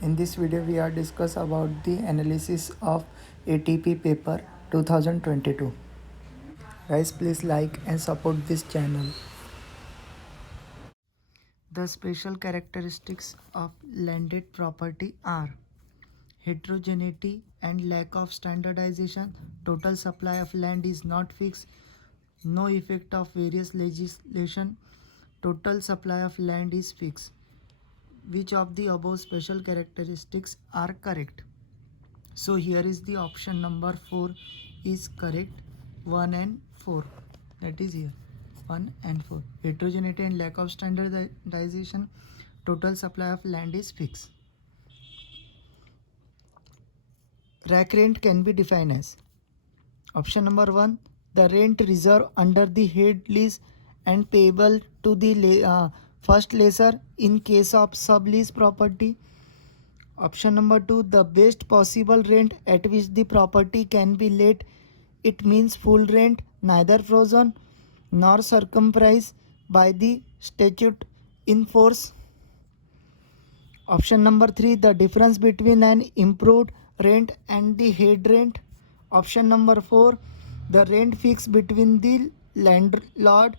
In this video, we are discuss about the analysis of ATP paper 2022. Guys, please like and support this channel. The special characteristics of landed property are heterogeneity and lack of standardization. Total supply of land is not fixed. No effect of various legislation. Total supply of land is fixed. Which of the above special characteristics are correct? So here is the option number 4 is correct. 1 and 4, that is here 1 and 4. Heterogeneity and lack of standardization. Total supply of land is fixed. Rack rent can be defined as option number 1, the rent reserved under the head lease and payable to the first lessor in case of sublease property. Option number 2, the best possible rent at which the property can be let. It means full rent, neither frozen nor circumscribed by the statute in force. Option number 3, the difference between an improved rent and the head rent. Option number 4, the rent fixed between the landlord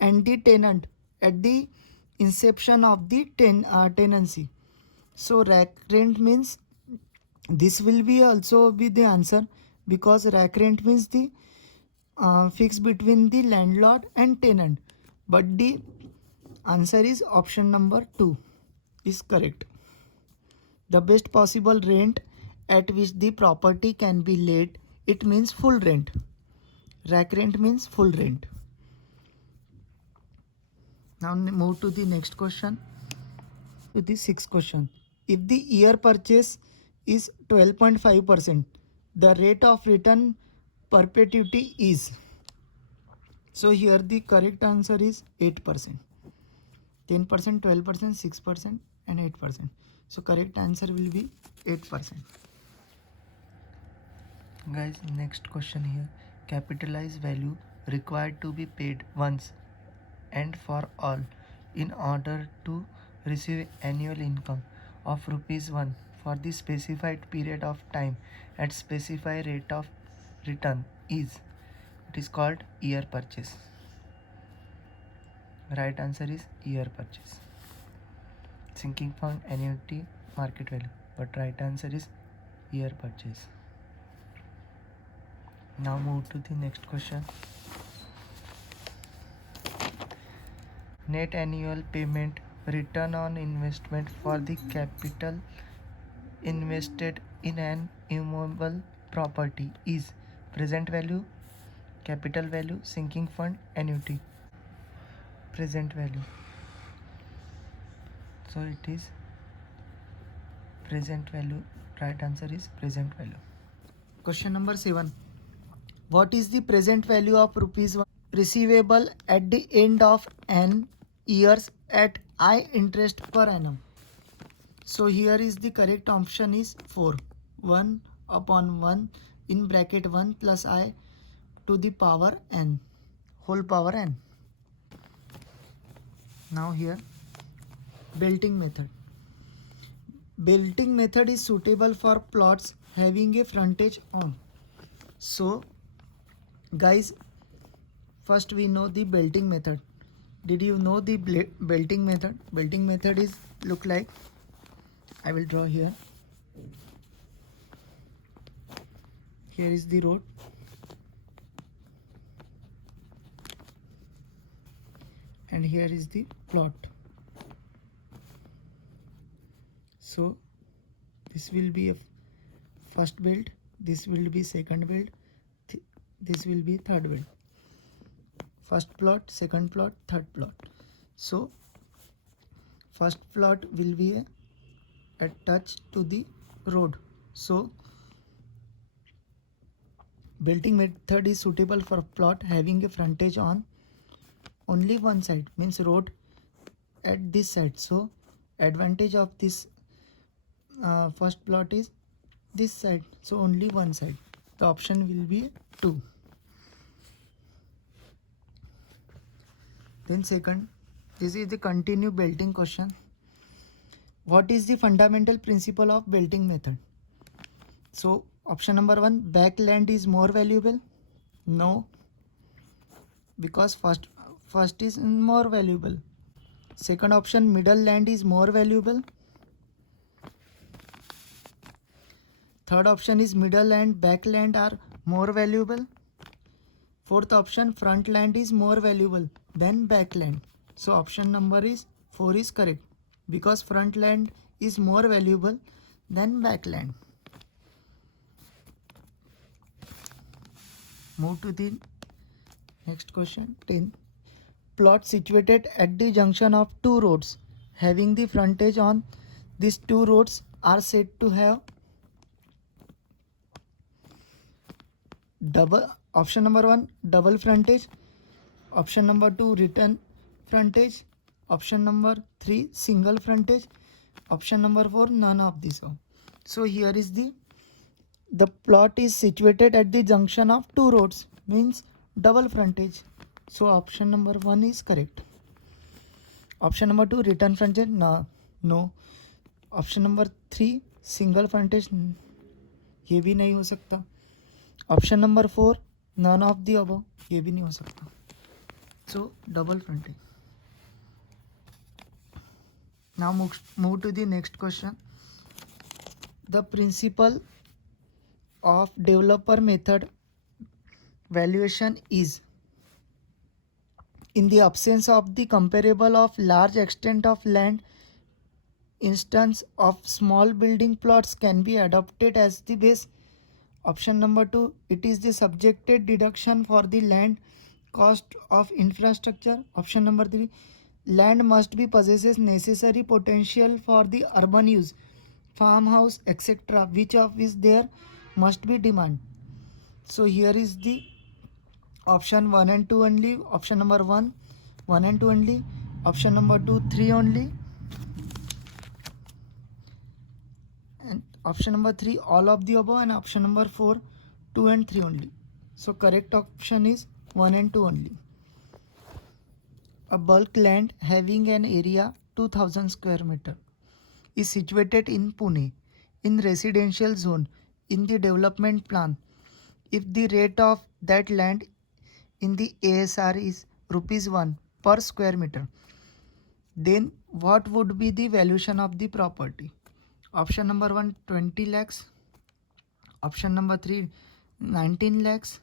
and the tenant at the inception of the tenancy. So rack rent means this will be also be the answer, because rack rent means the fixed between the landlord and tenant. But the answer is option number 2 is correct. The best possible rent at which the property can be let, it means full rent. Rack rent means full rent. Now move to the next question. To the sixth question. If the year purchase is 12.5%, the rate of return perpetuity is. So here the correct answer is 8%. 10%, 12%, 6% and 8%. So correct answer will be 8%. Guys, next question here. Capitalized value required to be paid once and for all in order to receive annual income of ₹1 for the specified period of time at specified rate of return is. It is called year purchase. Right answer is year purchase. Sinking fund, annuity, market value, but right answer is year purchase. Now move to the next question. Net annual payment return on investment for the capital invested in an immovable property is present value, capital value, sinking fund, annuity. Present value. So it is present value. Right answer is present value. Question number 7. What is the present value of ₹1 receivable at the end of an years at I interest per annum? So here is the correct option is 4. 1 upon 1 in bracket 1 plus I to the power n, whole power n. Now here belting method. Belting method is suitable for plots having a frontage on. So guys, first we know the belting method. Did you know the belting method? Belting method is look like, I will draw here. Here is the road. And here is the plot. So this will be a first belt, this will be second belt, this will be third belt. First plot, second plot, third plot. So first plot will be attached to the road. So belting method is suitable for plot having a frontage on only one side, means road at this side. So advantage of this first plot is this side, so only one side. The option will be 2. Then second, this is the continue belting question. What is the fundamental principle of belting method? So option number 1, back land is more valuable. No, because first is more valuable. Second option, middle land is more valuable. Third option is middle and back land are more valuable. Fourth option, front land is more valuable than back land. So option number 4 is correct, because front land is more valuable than back land. Move to the next question. 10. Plot situated at the junction of two roads having the frontage on these two roads are said to have option number 1, double frontage. Option number 2, return frontage. Option number 3, single frontage. Option number 4, none of these. So here is the plot is situated at the junction of two roads, means double frontage. So option number 1 is correct. Option number 2, return frontage, no. Option number 3, single frontage, ये भी नहीं हो सकता. Option number 4, none of the above, ये भी नहीं हो सकता. So double frontage. Now move to the next question. The principle of developer method valuation is, in the absence of the comparable of large extent of land, instance of small building plots can be adopted as the base. Option number 2, it is the subjected deduction for the land cost of infrastructure. Option number 3, land must be possesses necessary potential for the urban use, farmhouse, etc., which of is there must be demand. So here is the option 1 and 2 only. Option number 1 and 2 only. Option number 2 3 only, and option number 3 all of the above, and option number 4 2 and 3 only. So correct option is 1 and 2 only. A bulk land having an area 2000 square meter is situated in Pune in residential zone in the development plan. If the rate of that land in the ASR is ₹1 per square meter, then what would be the valuation of the property? Option number 1, 20 lakhs. Option number 3, 19 lakhs.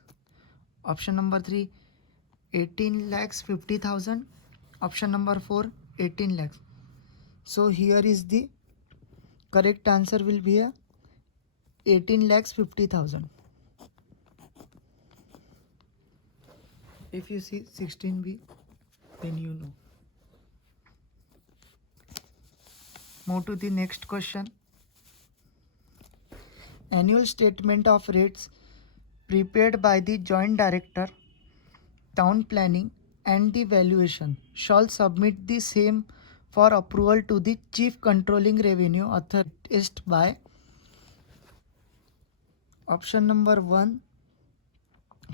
Option number 3, 18 lakhs 50,000. Option number 4, 18 lakhs. So here is the correct answer will be 18 lakhs 50,000. If you see 16B, then you know. Move to the next question. Annual statement of rates prepared by the Joint Director, Town Planning and the Valuation shall submit the same for approval to the Chief Controlling Revenue Authority by option number 1,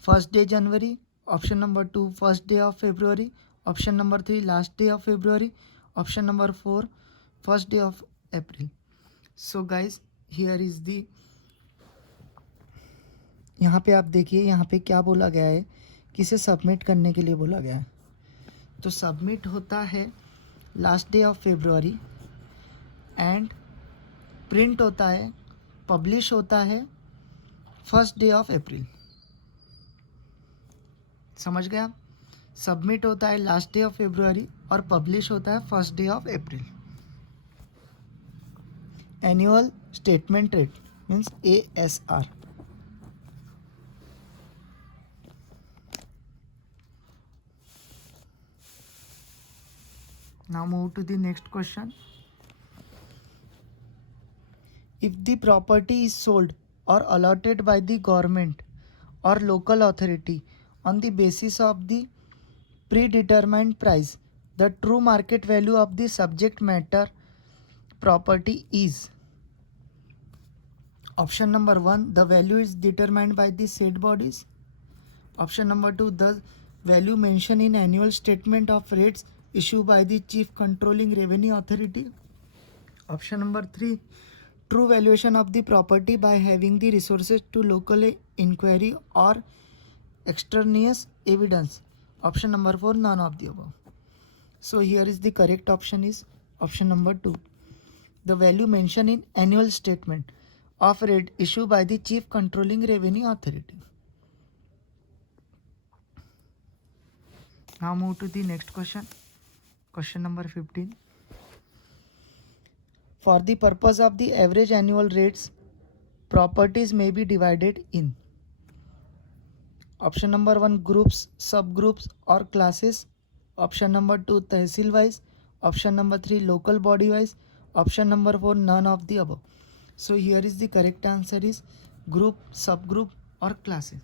first day January. Option number 2, first day of February. Option number 3, last day of February. Option number 4, first day of April. So guys, here is the, यहाँ पे आप देखिए, यहाँ पे क्या बोला गया है कि इसे सबमिट करने के लिए बोला गया है. तो सबमिट होता है last day of February and print होता है, पब्लिश होता है फर्स्ट डे ऑफ अप्रैल. समझ गए आप? सबमिट होता है लास्ट डे ऑफ फेब्रुआरी और पब्लिश होता है first day of April. Annual statement rate means ASR. Now move to the next question. If the property is sold or allotted by the government or local authority on the basis of the predetermined price, the true market value of the subject matter property is, option number 1, the value is determined by the said bodies. Option number 2, the value mentioned in annual statement of rates issued by the Chief Controlling Revenue Authority. Option number 3, true valuation of the property by having the resources to local inquiry or extraneous evidence. Option number 4, none of the above. So here is the correct option is option number 2. The value mentioned in annual statement of rate issued by the Chief Controlling Revenue Authority. Now move to the next question. Question number 15. For the purpose of the average annual rates, properties may be divided in option number 1, groups, subgroups or classes. Option number 2, tehsil wise. Option number 3, local body wise. Option number 4, none of the above. So here is the correct answer is group, subgroup or classes.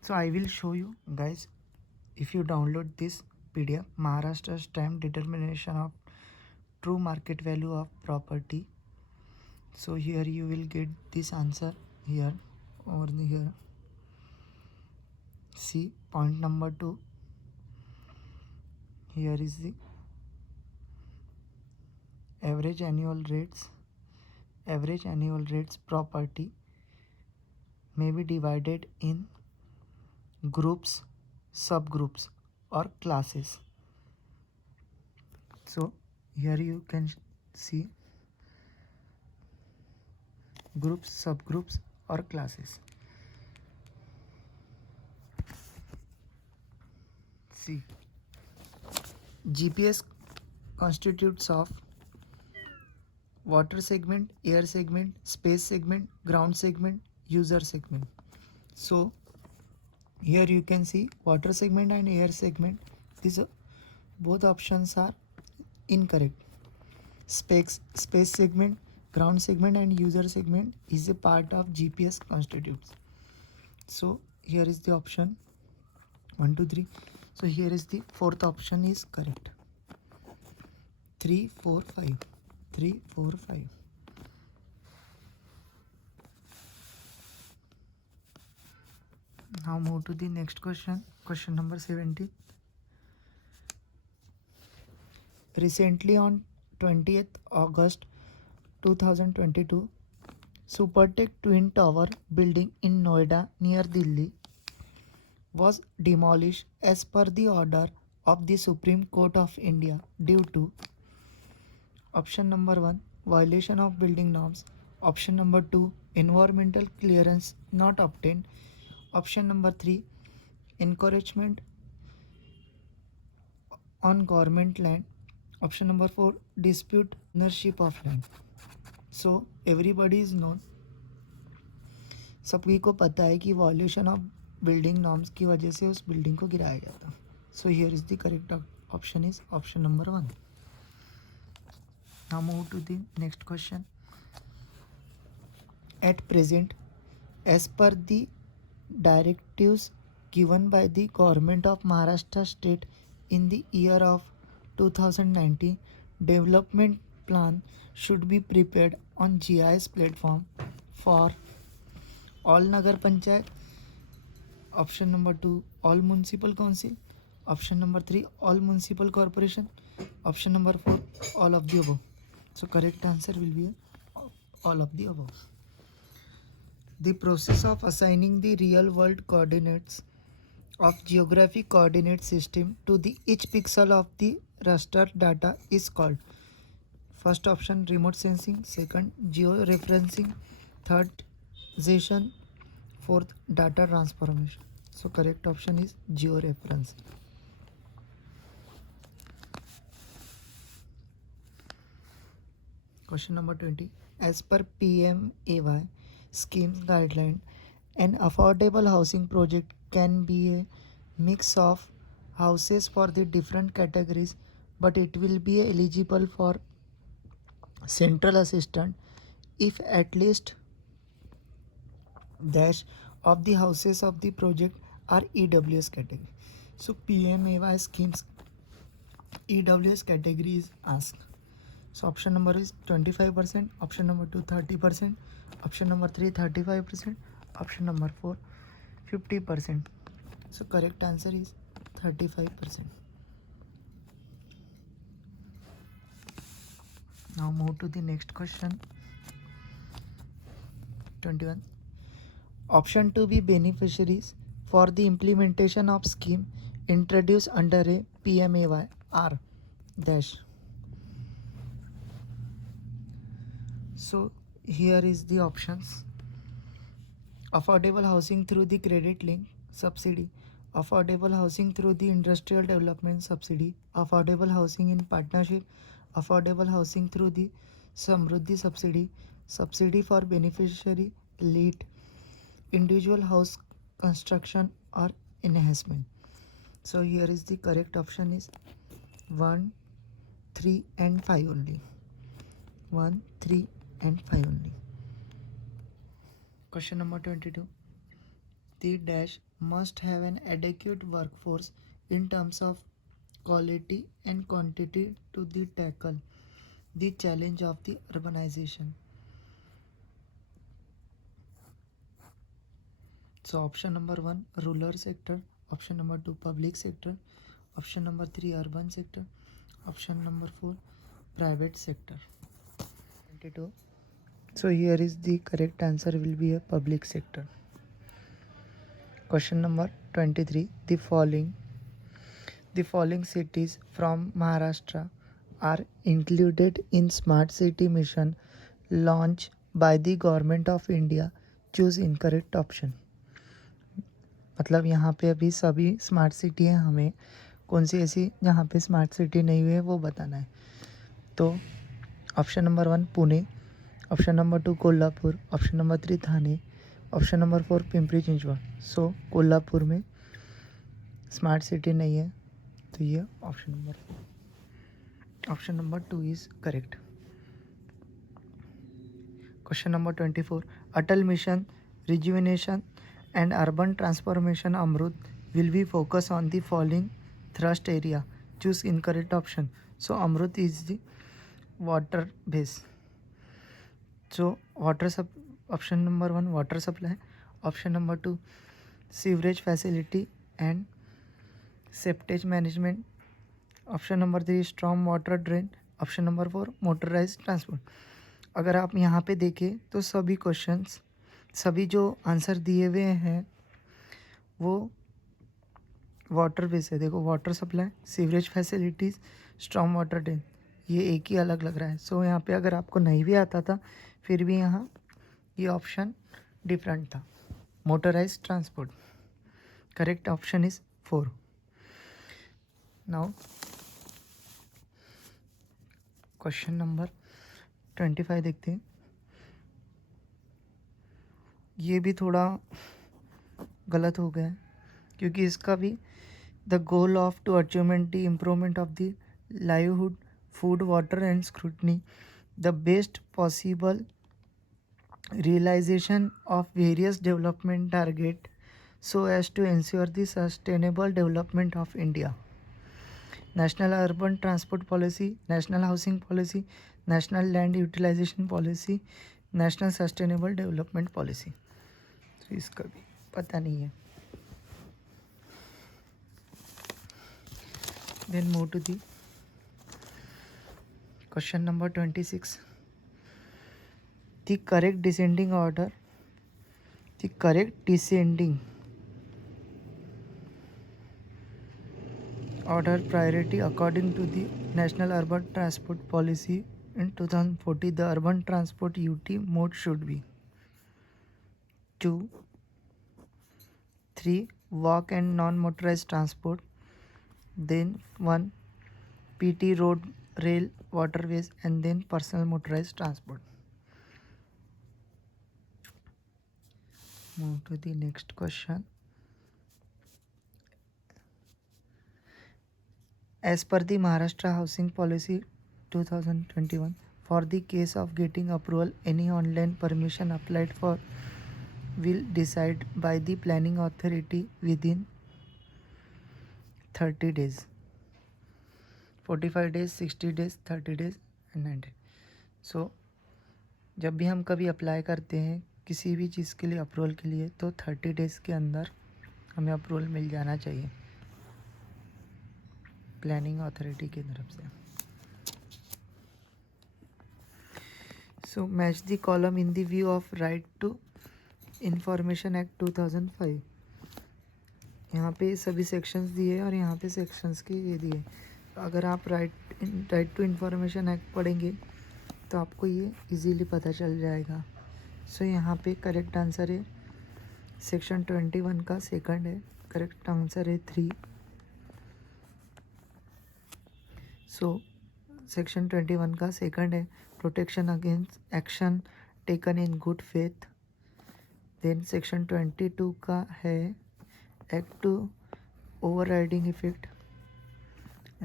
So I will show you guys. If you download this PDF, Maharashtra stamp determination of true market value of property, so here you will get this answer here or here. See point number 2. Here is the average annual rates. Average annual rates property may be divided in groups, subgroups or classes. So here you can see groups, subgroups or classes. See, GPS constitutes of water segment, air segment, space segment, ground segment, user segment. So here you can see water segment and air segment. These both options are incorrect. Space segment, ground segment and user segment is a part of GPS constitutes. So here is the option 1, 2, 3. So here is the fourth option is correct. 3, 4, 5. 3, 4, 5. Now move to the next question. Question number 17. Recently on 20th August 2022, Supertech Twin Tower building in Noida near Delhi was demolished as per the order of the Supreme Court of India due to option number 1, violation of building norms. Option number 2, environmental clearance not obtained. Option number 3, encouragement on government land. Option number 4, dispute ownership of land. So everybody is known, सभी को पता है कि violation of building norms की वजह से उस building को गिराया गया था. So here is the correct option is option number 1. Now move to the next question. At present, as per the directives given by the government of Maharashtra state in the year of 2019, development plan should be prepared on GIS platform for all Nagar Panchayat. Option number 2, all municipal council. Option number 3, all municipal corporation. Option number 4, all of the above. So correct answer will be all of the above. The process of assigning the real world coordinates of geographic coordinate system to the each pixel of the raster data is called. First option, remote sensing. Second, georeferencing. Third, georeferencing. Fourth, data transformation. So correct option is georeferencing. Question number 20. As per PMAY schemes guideline, an affordable housing project can be a mix of houses for the different categories, but it will be eligible for central assistance if at least dash of the houses of the project are EWS category. So PMAY schemes EWS category is asked. So option number is 25%, option number 2 30%, option number 3 35%, option number 4 50%. So correct answer is 35%. Now move to the next question. 21. Option to be beneficiaries for the implementation of scheme introduced under a PMAY are dash. So here is the options. Affordable housing through the credit link subsidy, affordable housing through the industrial development subsidy, affordable housing in partnership, affordable housing through the Samruddhi subsidy, subsidy for beneficiary lead, individual house construction or enhancement. So here is the correct option is 1, 3 and 5 only. 1, 3 and 5 only. Question number 22. The dash must have an adequate workforce in terms of quality and quantity to tackle the challenge of the urbanization. So option number 1 rural sector, option number 2 public sector, option number 3 urban sector, option number 4 private sector. 22. So here is the correct answer will be a public sector. Question number 23. The following cities from Maharashtra are included in Smart City Mission launched by the Government of India. Choose incorrect option. मतलब यहाँ पे अभी सभी smart city हैं, हमें कौन सी ऐसी जहाँ पे स्मार्ट सिटी नहीं हुई है वो बताना है. तो option number 1 Pune, option number 2 Kolhapur, option number 3 थाने, ऑप्शन नंबर 4 पिंपरी चिंचवड. सो कोल्हापुर में स्मार्ट सिटी नहीं है, तो ये option number 2 is correct. Question number 24. Atal mission rejuvenation and urban transformation Amrut will be focused on the following thrust area. Choose incorrect option. So Amrut is the water base. So option number 1 water supply, option number 2 sewerage facility and septage management, option number 3 storm water drain, option number 4 motorized transport. अगर आप यहाँ पे देखें तो सभी जो answer दिए हुए हैं वो वाटर बेस है. देखो water supply, sewerage facilities, storm water drain, ये एक ही अलग लग रहा है. सो यहाँ पे अगर आपको नहीं भी आता था फिर भी यहाँ ये ऑप्शन डिफरेंट था. Motorise transport. Correct option is 4. Now question number 25 देखते हैं. ये भी थोड़ा गलत हो गया है क्योंकि इसका भी the goal of to achievement the improvement of the livelihood food water and scrutiny the best possible realisation of various development target so as to ensure the sustainable development of India. National urban transport policy, national housing policy, national land utilisation policy, national sustainable development policy. तो इसका भी पता नहीं है. Then move to the question number 26. The correct descending order priority according to the National Urban Transport Policy in 2040. The urban transport UT mode should be 2, 3 walk and non-motorized transport, then 1 PT road, rail, waterways, and then personal motorized transport. Move to the next question. As per the Maharashtra Housing Policy 2021, for the case of getting approval, any online permission applied for will decide by the planning authority within 30 days, 45 days, 60 days, 30 days and 90. So जब भी हम कभी apply करते हैं किसी भी चीज़ के लिए अप्रूवल के लिए तो 30 डेज़ के अंदर हमें अप्रूवल मिल जाना चाहिए प्लानिंग अथॉरिटी की तरफ से. So match the column in the view of Right to Information Act 2005. यहाँ पे सभी सेक्शंस दिए और यहाँ पे सेक्शंस के ये दिए। अगर आप राइट टू इन्फॉर्मेशन एक्ट पढ़ेंगे तो आपको ये इजीली पता चल जाएगा। सो यहाँ पे करेक्ट आंसर है सेक्शन 21 का सेकंड है, करेक्ट आंसर है 3। सो सेक्शन 21 का सेकंड है protection against action taken in good faith. Then section 22 का है act to overriding effect.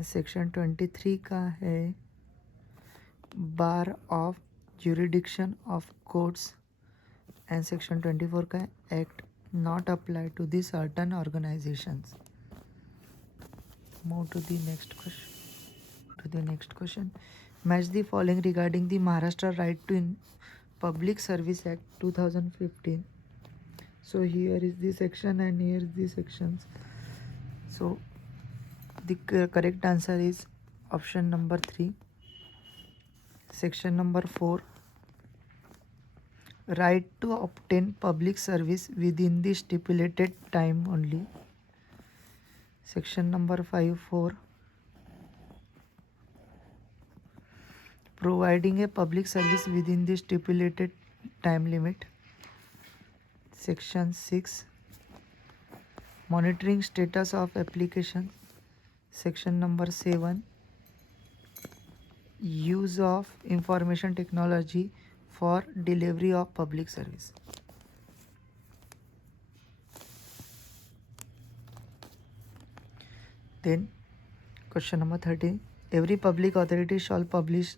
Section 23 का है bar of jurisdiction of courts. And section 24 का act not apply to the certain organisations. Move to the next question. Match the following regarding the Maharashtra right to in public service act 2015. So here is the section and here is the sections. So the correct answer is option number 3. Section number 4, right to obtain public service within the stipulated time only. Section number 5(4), providing a public service within the stipulated time limit. Section 6, monitoring status of application. Section number 7, use of information technology for delivery of public service. Then question number 13, every public authority shall publish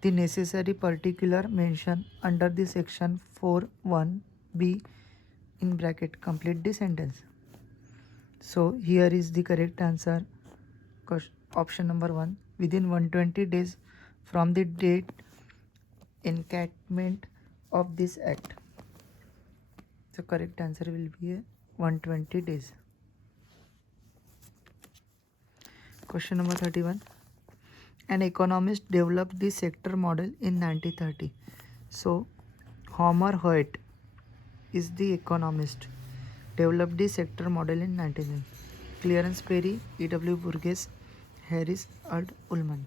the necessary particular mention under the section 4(1)(b) in bracket. Complete the sentence. So here is the correct answer. Option number 1, within 120 days from the date enactment of this act. So correct answer will be 120 days. Question number 31, an economist developed the sector model in 1930. So Homer Hoyt is the economist, developed the sector model in 1930. Clarence Perry, E.W. Burgess, Harris and Ullman.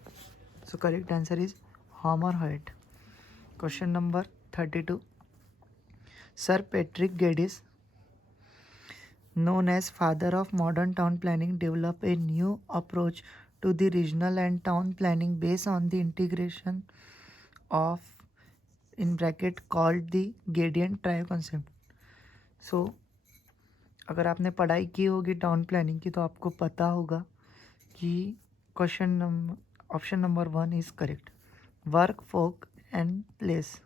So correct answer is Homer Hoyt. Question number 32, Sir Patrick Geddes, known as father of modern town planning, developed a new approach to the regional and town planning based on the integration of in bracket called the gradient try concept. So अगर आपने पढ़ाई की होगी town planning की तो आपको पता होगा कि option number 1 is correct, work folk and place.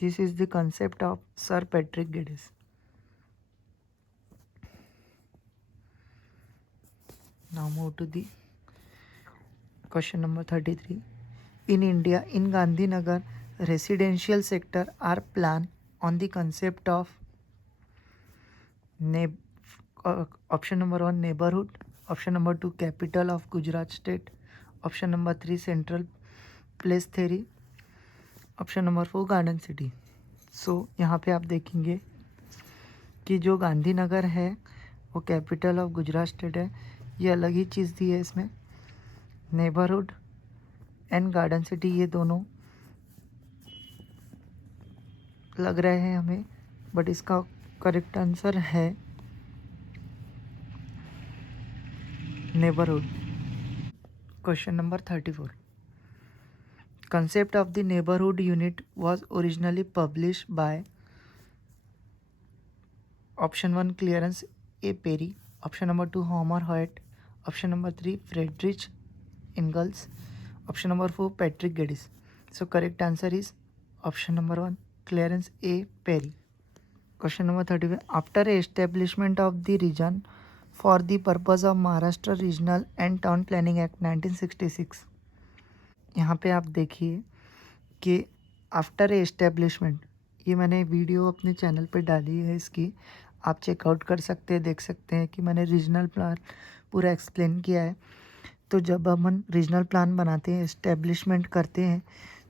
This is the concept of sir Patrick Geddes. Now move to the question number 33. In India, in Gandhinagar, residential sector are plan on the concept of option number 1 neighborhood, option number 2 capital of Gujarat state, option number 3 central place theory, option number 4 garden city. So यहाँ पे आप देखेंगे कि जो गांधीनगर है वो capital of Gujarat state है. ये अलग ही चीज़ दी है इसमें. नेबरहुड एंड गार्डन सिटी ये दोनों लग रहे हैं हमें, बट इसका करेक्ट आंसर है neighbourhood. Question number 34. Concept of the neighbourhood unit was originally publish by option 1 Clarence A Perry, option number 2 Homer Hoyt, option number 3 Friedrich Engels, option number 4 Patrick Geddes. So correct answer is option number 1 Clarence A. Perry. Question number 35. After establishment of the region for the purpose of Maharashtra Regional and Town Planning Act 1966. यहाँ पे आप देखिए कि after establishment, ये मैंने video अपने channel पे डाली है, इसकी आप चेकआउट कर सकते हैं, देख सकते हैं कि मैंने रीजनल प्लान पूरा एक्सप्लेन किया है. तो जब हम रीजनल प्लान बनाते हैं, एस्टेब्लिशमेंट करते हैं,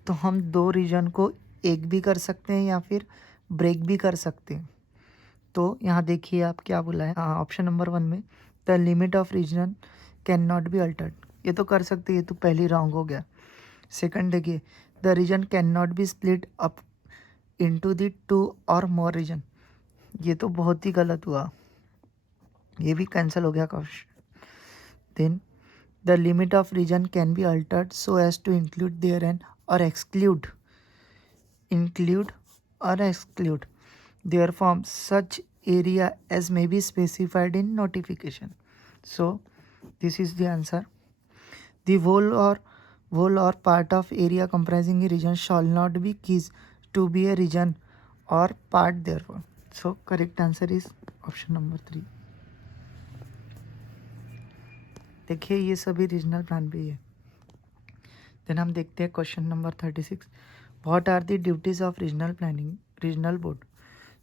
तो हम दो रीजन को एक भी कर सकते हैं या फिर ब्रेक भी कर सकते हैं। तो यहाँ देखिए आप क्या बोला है, हाँ ऑप्शन नंबर 1 में the limit of region can not be altered, ये तो कर सकते हैं, ये तो पहली रॉन्ग हो गया। सेकंड देखिए the region can not be split up into the 2 और मोर रीजन, ये तो बहुत ही गलत हुआ, ये भी कैंसिल हो गया question. Then the limit of region can be altered so as to include their and और exclude or exclude their from such area as may be specified in notification. So this is the answer. The whole or part of area comprising a region shall not be keys to be a region or part therefore. So correct answer is option number 3. देखिए ये सभी regional plan पे ही है। Then हम देखते हैं question number 36, what are the duties of regional planning regional board.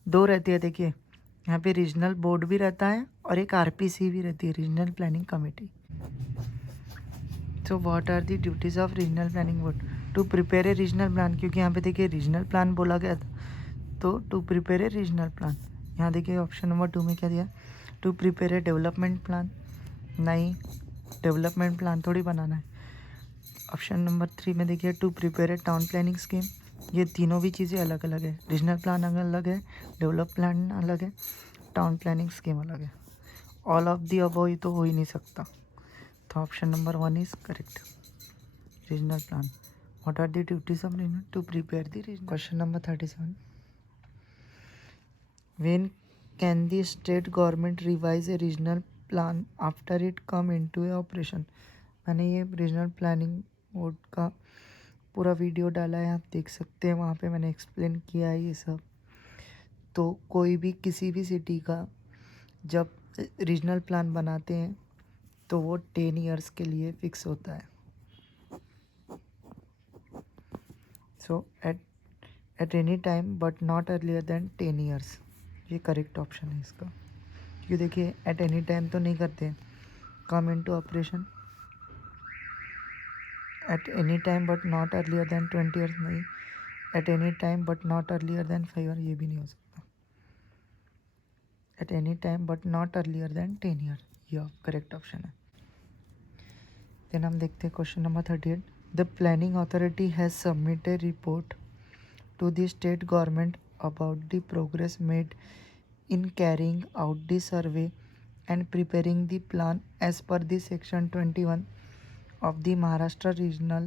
दो रहती है, देखिए यहाँ पे रीजनल बोर्ड भी रहता है और एक आरपीसी भी रहती है, regional planning committee. So what are the duties of regional planning board, to prepare a regional plan, क्योंकि यहाँ पे देखिए रीजनल प्लान बोला गया था, तो to prepare a regional plan. यहाँ देखिए ऑप्शन नंबर 2 में क्या दिया, to prepare a development plan, नहीं डेवलपमेंट प्लान थोड़ी बनाना है। ऑप्शन नंबर 3 में देखिए to prepare a town planning scheme, ये तीनों भी चीज़ें अलग अलग है, रीजनल प्लान अलग है, डेवलप प्लान अलग है, टाउन प्लानिंग स्कीम अलग है। ऑल ऑफ दी अबव ये तो हो ही नहीं सकता, तो option number 1 is correct, regional plan. What are the duties of regional to prepare the regional. Question number 37, when can the state government revise a regional plan after it come into a operation. मैंने ये regional planning board का पूरा video डाला है, आप देख सकते हैं, वहाँ पे मैंने एक्सप्लेन किया है ये सब। तो कोई भी किसी भी सिटी का जब रीजनल प्लान बनाते हैं तो वो 10 इयर्स के लिए फिक्स होता है। So at any time but not earlier than 10 years, ये करेक्ट ऑप्शन है इसका। क्योंकि देखिए एट एनी टाइम तो नहीं करते, come into operation at any time but not earlier than 20 years, नहीं at any time but not earlier than 5 year, ये भी नहीं हो सकता। At any time but not earlier than 10 year, ये करेक्ट ऑप्शन है। देन हम देखते हैं question number 38, the planning authority has submitted report to the state government about the progress made in carrying out the survey and preparing the plan as per the section 21 of the Maharashtra Regional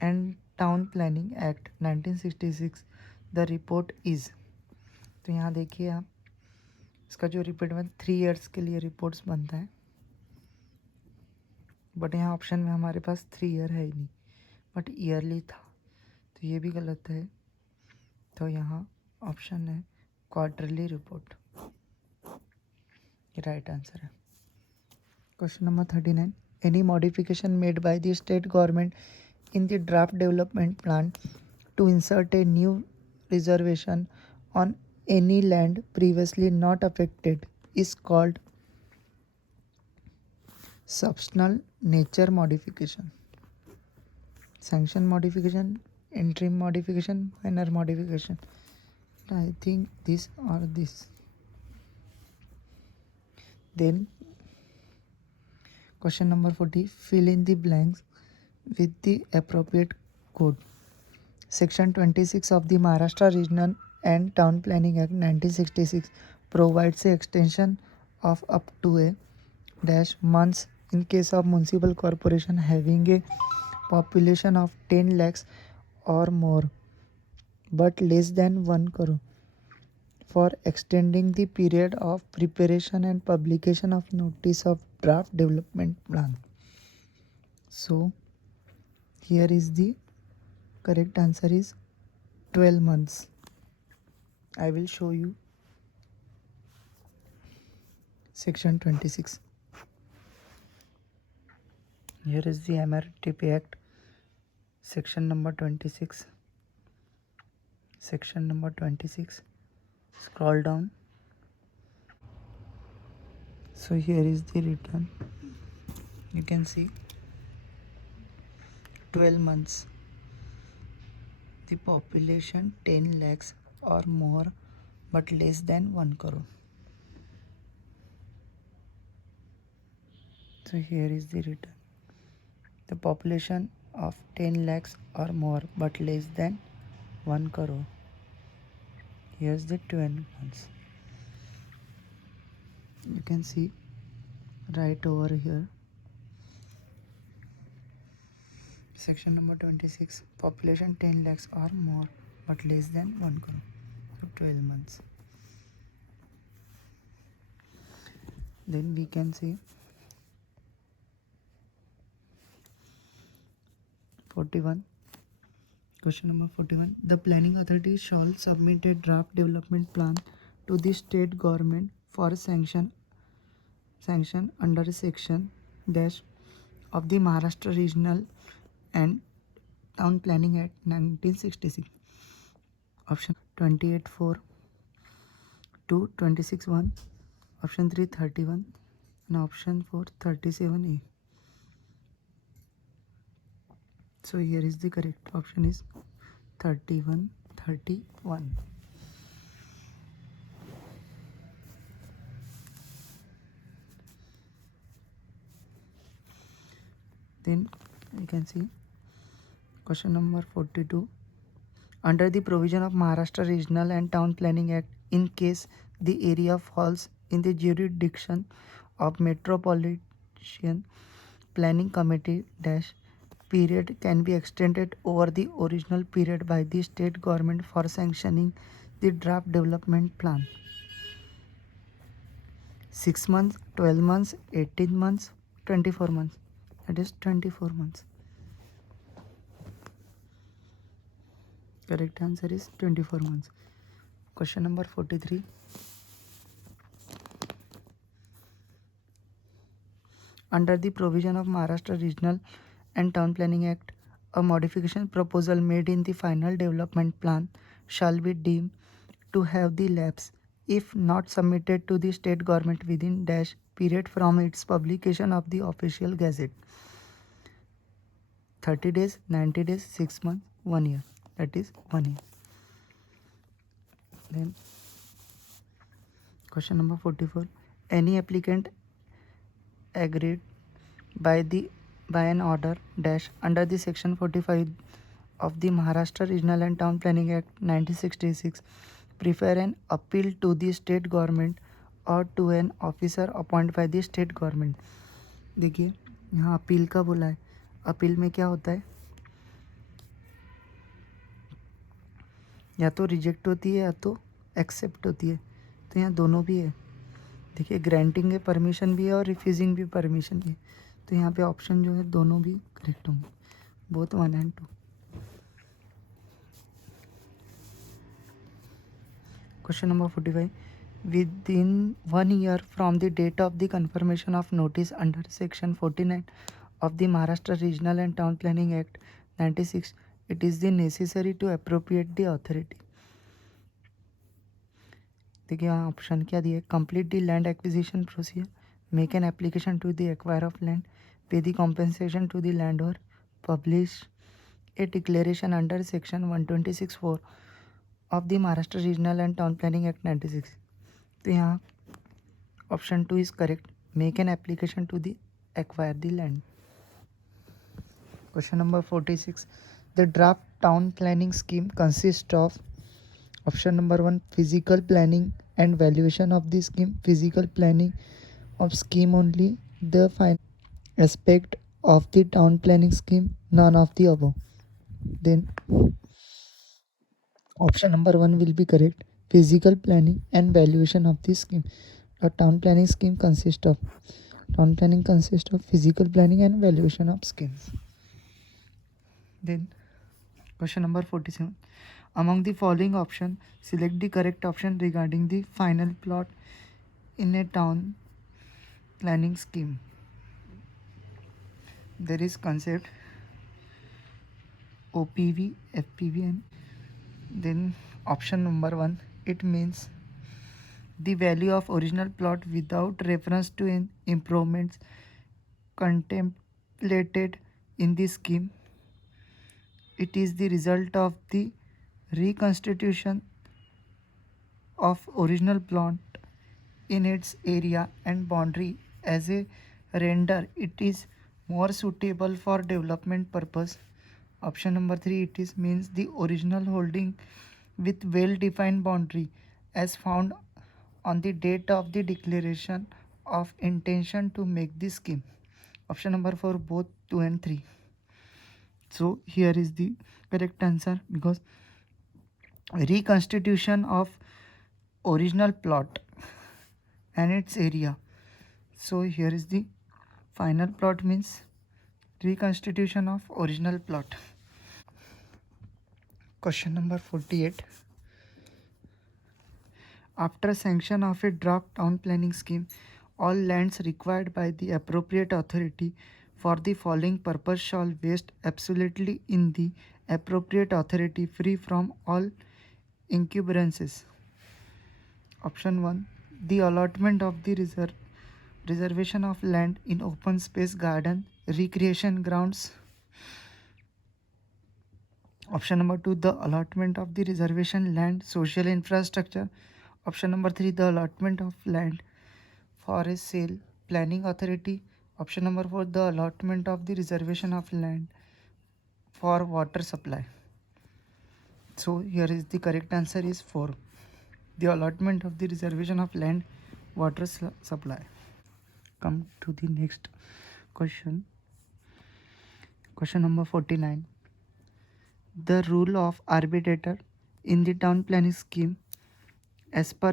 and Town Planning Act 1966. The report is, तो यहाँ देखिए आप इसका जो report में 3 years के लिए reports बनता है, बट यहाँ ऑप्शन में हमारे पास 3 ईयर है ही नहीं, बट ईयरली था, तो ये भी गलत है। तो यहाँ ऑप्शन है क्वार्टरली रिपोर्ट, ये राइट आंसर है। Question number 39, any modification made by the state government in the draft development plan to insert a new reservation on any land previously not affected is called substantial nature modification, sanction modification, interim modification, minor modification. I think this or this. Then question number 40, fill in the blanks with the appropriate code. Section 26 of the Maharashtra Regional and Town Planning Act 1966 provides a extension of up to a dash months in case of municipal corporation having a population of 10 lakhs or more but less than 1 crore for extending the period of preparation and publication of notice of draft development plan. So here is the correct answer is 12 months. I will show you section 26. Here is the MRTP Act, section number 26. Section number 26. Scroll down. So here is the return. You can see 12 months. The population 10 lakhs or more but less than 1 crore. So here is the return. The population of 10 lakhs or more but less than 1 crore. Here's the 12 months. You can see right over here. Section number 26. Population 10 lakhs or more but less than 1 crore. So 12 months. Then we can see 41. Question number 41. The planning authority shall submit a draft development plan to the state government for sanction under section dash of the Maharashtra Regional and Town Planning Act 1966. Option 28(4) to 26(1), option 3 31, and option 4 37A. So here is the correct option is 31. Then you can see question number 42. Under the provision of Maharashtra Regional and Town Planning Act, in case the area falls in the jurisdiction of Metropolitan Planning Committee dash period can be extended over the original period by the state government for sanctioning the draft development plan. 6 months, 12 months, 18 months, 24 months. That is 24 months. Correct answer is 24 months. Question number 43. Under the provision of Maharashtra Regional and Town Planning Act, a modification proposal made in the final development plan shall be deemed to have the lapse if not submitted to the state government within dash period from its publication of the official gazette. 30 days, 90 days, 6 months, 1 year. That is 1 year. Then question number 44. Any applicant agreed by an order dash under the section 45 of the Maharashtra Regional and Town Planning Act 1966 prefer an appeal to the state government or to an officer appointed by the state government. देखिए यहाँ appeal का बोला है. Appeal में क्या होता है, या तो रिजेक्ट होती है या तो एक्सेप्ट होती है. तो यहाँ दोनों भी है. देखिए ग्रांटिंग है, परमिशन भी है और रिफ्यूजिंग भी परमिशन भी है. तो यहाँ पे ऑप्शन जो है दोनों भी करेक्ट होंगे, both 1 and 2. Question number 45. Within 1 year from the date of the confirmation of notice under section 49 of the Maharashtra Regional and Town Planning Act 96, it is the necessary to appropriate the authority. देखिए यहाँ option क्या दिए, complete the land acquisition procedure, make an application to the acquire of land, pay the compensation to the land और publish a declaration under section 126(4) of the Maharashtra regional and town planning act 96. तो यहाँ option 2 is correct, make an application to the acquire the land. Question number 46. The draft town planning scheme consist of option number 1 physical planning and valuation of the scheme, physical planning of scheme only, the final aspect of the town planning scheme, none of the above. Then option number 1 will be correct, physical planning and valuation of the scheme. A town planning scheme consists of physical planning and valuation of schemes. Then question number 47. Among the following options, select the correct option regarding the final plot in a town planning scheme. There is concept OPV, FPV, and then option number 1, it means the value of original plot without reference to an improvements contemplated in the scheme. It is the result of the reconstitution of original plot in its area and boundary. As a render, it is more suitable for development purpose. Option number 3, it is means the original holding with well defined boundary as found on the date of the declaration of intention to make the scheme. Option number 4, both 2 and 3. So here is the correct answer, because reconstitution of original plot and its area. So here is the final plot means reconstitution of original plot. Question number 48. After sanction of a draft town planning scheme, all lands required by the appropriate authority for the following purpose shall vest absolutely in the appropriate authority, free from all encumbrances. Option 1, the allotment of the reservation of land in open space, garden, recreation grounds. Option number 2, the allotment of the reservation land, social infrastructure. Option number 3, the allotment of land for a sale, planning authority. Option number 4, the allotment of the reservation of land for water supply. So here is the correct answer is 4, the allotment of the reservation of land, water supply. Come to the next question. Question number 49. The rule of arbitrator in the town planning scheme as per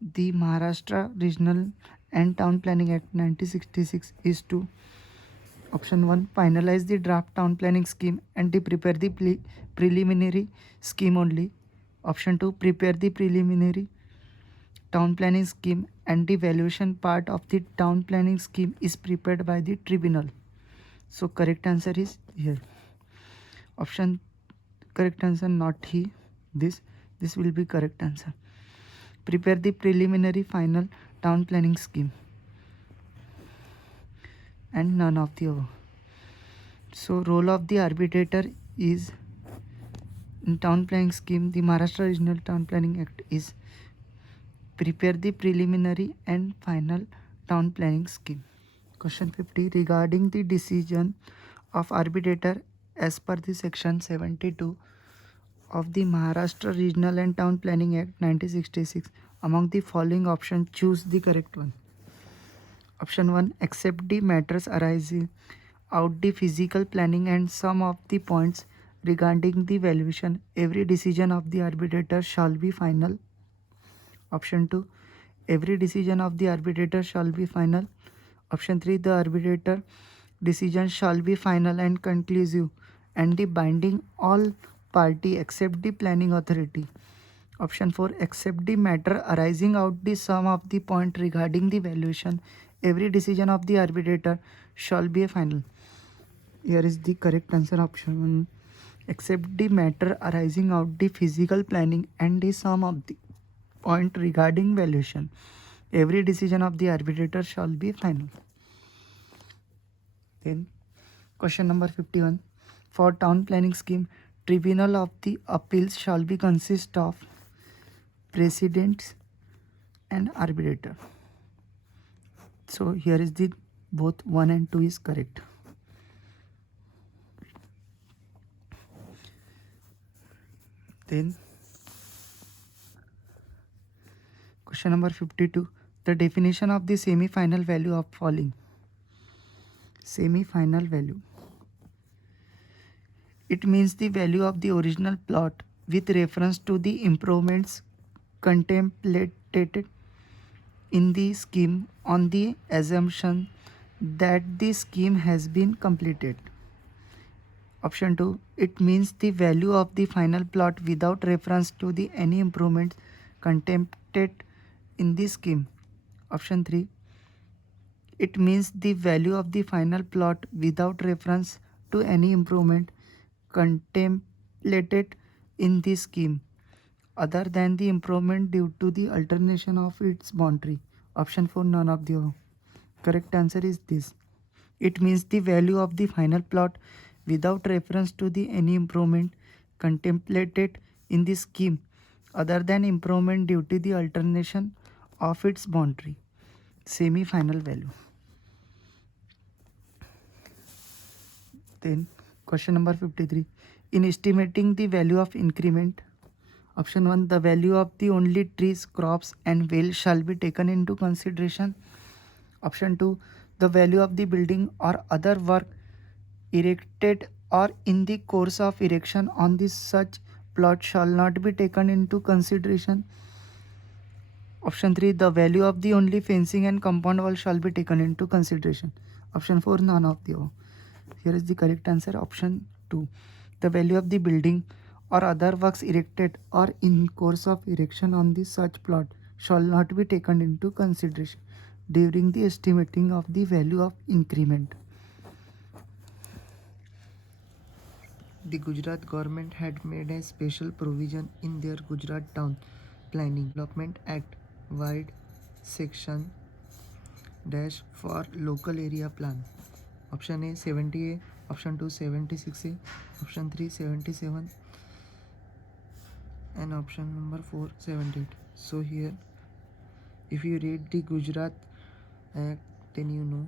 the Maharashtra Regional and Town Planning Act 1966 is to: option 1, finalize the draft town planning scheme and prepare the preliminary scheme only. Option 2, prepare the preliminary town planning scheme and the valuation part of the town planning scheme is prepared by the tribunal. So correct answer is here. Option correct answer not he. This will be correct answer. Prepare the preliminary final town planning scheme and none of the above. So role of the arbitrator is in town planning scheme, the Maharashtra Regional Town Planning Act is prepare the preliminary and final town planning scheme. Question 50, regarding the decision of arbitrator as per the section 72 of the Maharashtra Regional and Town Planning Act 1966, among the following options choose the correct one. Option 1, accept the matters arising out the physical planning and some of the points regarding the valuation. Every decision of the arbitrator shall be final. Option 2, every decision of the arbitrator shall be final. Option 3, the arbitrator decision shall be final and conclusive and the binding all party except the planning authority. Option 4, accept the matter arising out the sum of the point regarding the valuation. Every decision of the arbitrator shall be a final. Here is the correct answer, option 1. Accept the matter arising out the physical planning and the sum of the point regarding valuation. Every decision of the arbitrator shall be final. Then question number 51. For town planning scheme, tribunal of the appeals shall be consist of presidents and arbitrator. So here is the both 1 and 2 is correct. Then question number 52, the definition of the semi-final value of following. Semi-final value, it means the value of the original plot with reference to the improvements contemplated in the scheme on the assumption that the scheme has been completed. Option 2, it means the value of the final plot without reference to the any improvements contemplated in the scheme. Option 3, it means the value of the final plot without reference to any improvement contemplated in the scheme other than the improvement due to the alternation of its boundary. Option 4, none of the above. Correct answer is this. It means the value of the final plot without reference to the any improvement contemplated in the scheme other than improvement due to the alternation of its boundary. Semi-final value. Then question number 53. In estimating the value of increment, option 1, the value of the only trees, crops and well shall be taken into consideration. Option 2, the value of the building or other work erected or in the course of erection on this such plot shall not be taken into consideration. Option 3, the value of the only fencing and compound wall shall be taken into consideration. Option 4, none of the above. Here is the correct answer, option 2. The value of the building or other works erected or in course of erection on the such plot shall not be taken into consideration during the estimating of the value of increment. The Gujarat government had made a special provision in their Gujarat Town Planning Development Act wide section dash for local area plan. Option A 70A, option 2 76A, option 3 77 and option number 4 78. So here if you read the Gujarat Act then you know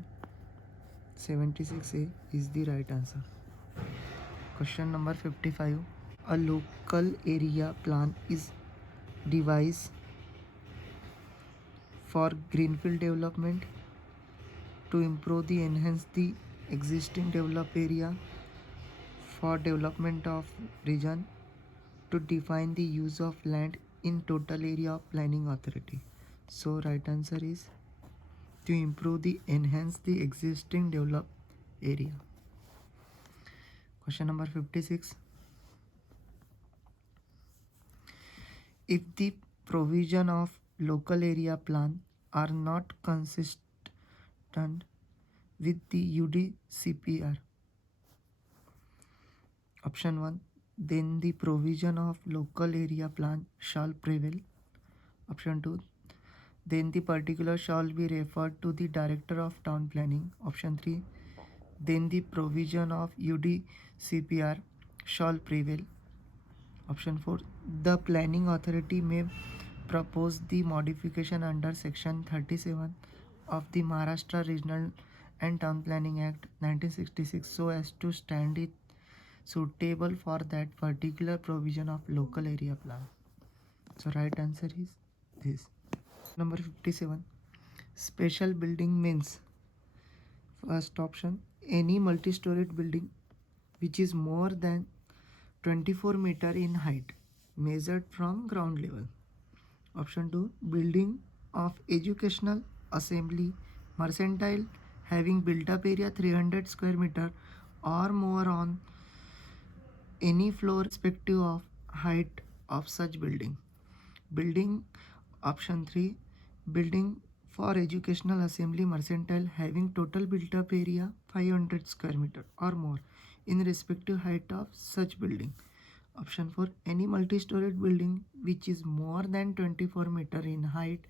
76A is the right answer. Question number 55. A local area plan is devised for greenfield development to improve the enhance the existing developed area for development of region to define the use of land in total area of planning authority. So right answer is to improve the enhance the existing developed area. Question number 56. If the provision of local area plan are not consistent with the UDCPR, option 1, then the provision of local area plan shall prevail. Option 2, then the particular shall be referred to the Director of Town Planning. Option 3, then the provision of UDCPR shall prevail. Option 4, the planning authority may propose the modification under section 37 of the Maharashtra Regional and Town Planning Act 1966 so as to stand it suitable for that particular provision of local area plan. So right answer is this. Number 57. Special building means, first option, any multi-storied building which is more than 24 meter in height measured from ground level. Option 2, building of educational assembly mercantile having built up area 300 square meter or more on any floor irrespective of height of such building. Building, option 3, building for educational assembly mercantile having total built up area 500 square meter or more in respective height of such building. Option 4, any multi-storied building which is more than 24 meter in height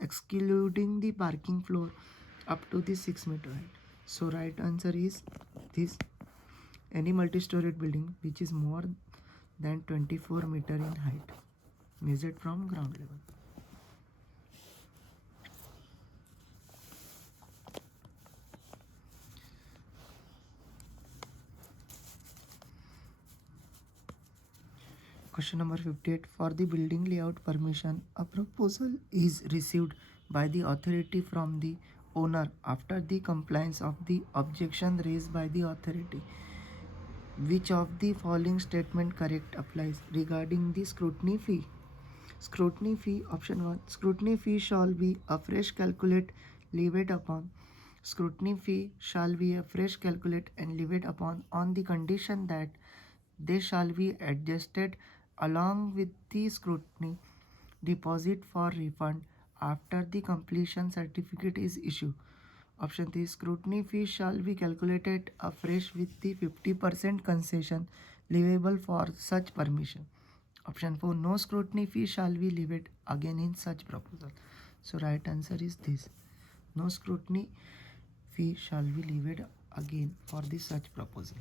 excluding the parking floor up to the 6 meter height. So right answer is this, any multi-storied building which is more than 24 meter in height measured from ground level. Question number 58. For the building layout permission, a proposal is received by the authority from the owner after the compliance of the objection raised by the authority. Which of the following statement correct applies regarding the scrutiny fee? Scrutiny fee, option 1, scrutiny fee shall be afresh calculate levied upon. Scrutiny fee shall be afresh calculate and levied upon on the condition that they shall be adjusted along with the scrutiny deposit for refund after the completion certificate is issued. Option 3, scrutiny fee shall be calculated afresh with the 50% concession leviable for such permission. Option 4, no scrutiny fee shall be levied again in such proposal. So right answer is this, no scrutiny fee shall be levied again for this such proposal.